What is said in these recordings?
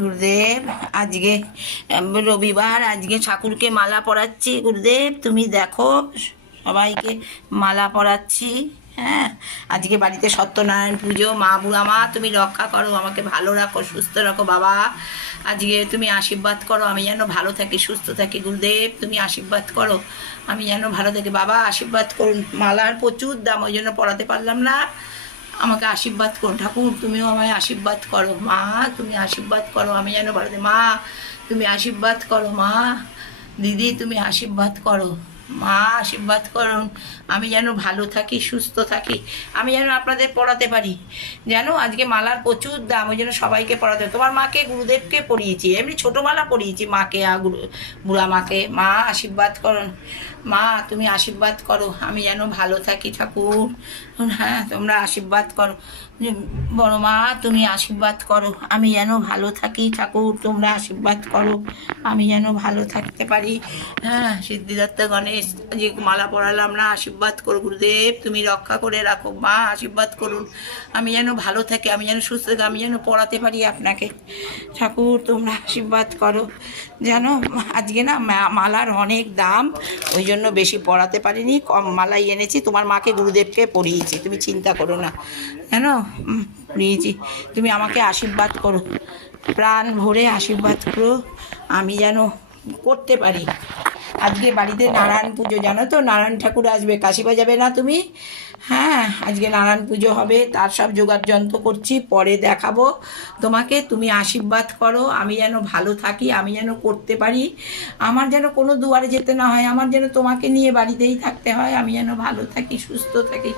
গুরুদেব, আজকে রবিবার, আজকে ঠাকুরকে মালা পরাচ্ছি। গুরুদেব তুমি দেখো, সবাইকে মালা পরাচ্ছি। হ্যাঁ, আজকে বাড়িতে সত্যনারায়ণ পুজো। মা, বুড়া মা, তুমি রক্ষা করো, আমাকে ভালো রাখো, সুস্থ রাখো বাবা। আজকে তুমি আশীর্বাদ করো, আমি যেন ভালো থাকি, সুস্থ থাকি। গুরুদেব তুমি আশীর্বাদ করো, আমি যেন ভালো থাকি বাবা। আশীর্বাদ করুন। মালার প্রচুর দাম, ওই জন্য পড়াতে পারলাম না। আমাকে আশীর্বাদ করো ঠাকুর, তুমিও আমায় আশীর্বাদ করো। মা তুমি আশীর্বাদ করো, আমি যেন ভালো থাকি। মা তুমি আশীর্বাদ করো। মা, দিদি তুমি আশীর্বাদ করো। মা আশীর্বাদ করুন, আমি যেন ভালো থাকি, সুস্থ থাকি, আমি যেন আপনাদের পড়াতে পারি। জানো আজকে মালার প্রচুর দাম, ওই জন্য সবাইকে পড়াতে। তোমার মাকে, গুরুদেবকে পড়িয়েছি, এমনি ছোটো মালা পড়িয়েছি মাকে আর বুড়া মাকে। মা আশীর্বাদ করুন। মা তুমি আশীর্বাদ করো, আমি যেন ভালো থাকি ঠাকুর। হ্যাঁ, তোমরা আশীর্বাদ করো। বড় মা তুমি আশীর্বাদ করো, আমি যেন ভালো থাকি ঠাকুর। তোমরা আশীর্বাদ করো, আমি যেন ভালো থাকতে পারি। হ্যাঁ, সিদ্ধিদাতা গণেশ যে মালা পরালাম না, আশীর্বাদ করো। গুরুদেব তুমি রক্ষা করে রাখো। মা আশীর্বাদ করুন, আমি যেন ভালো থাকি, আমি যেন সুস্থ থাকি, আমি যেন পড়াতে পারি আপনাকে ঠাকুর। তোমরা আশীর্বাদ করো। জানো আজকে না মালার অনেক দাম, ওই জন্য বেশি পড়াতে পারিনি, কম মালাই এনেছি। তোমার মাকে, গুরুদেবকে পড়িয়েছি, তুমি চিন্তা করো না। জানো পড়িয়েছি, তুমি আমাকে আশীর্বাদ করো, প্রাণ ভরে আশীর্বাদ করো, আমি যেন করতে পারি। আজকে বাড়িতে নারায়ণ পুজো, জানো তো, নারায়ণ ঠাকুর আসবে। কাশি বাজাবে না তুমি? হ্যাঁ, আজকে নারায়ণ পুজো হবে, তার সব জোগাড় যন্ত্র করছি, পরে দেখাবো তোমাকে। তুমি আশীর্বাদ করো, আমি যেন ভালো থাকি, আমি যেন করতে পারি, আমার যেন কোনো দুয়ারে যেতে না হয়, আমার যেন তোমাকে নিয়ে বাড়িতেই থাকতে হয়, আমি যেন ভালো থাকি, সুস্থ থাকি।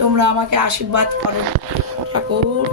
তোমরা আমাকে আশীর্বাদ করো ঠাকুর।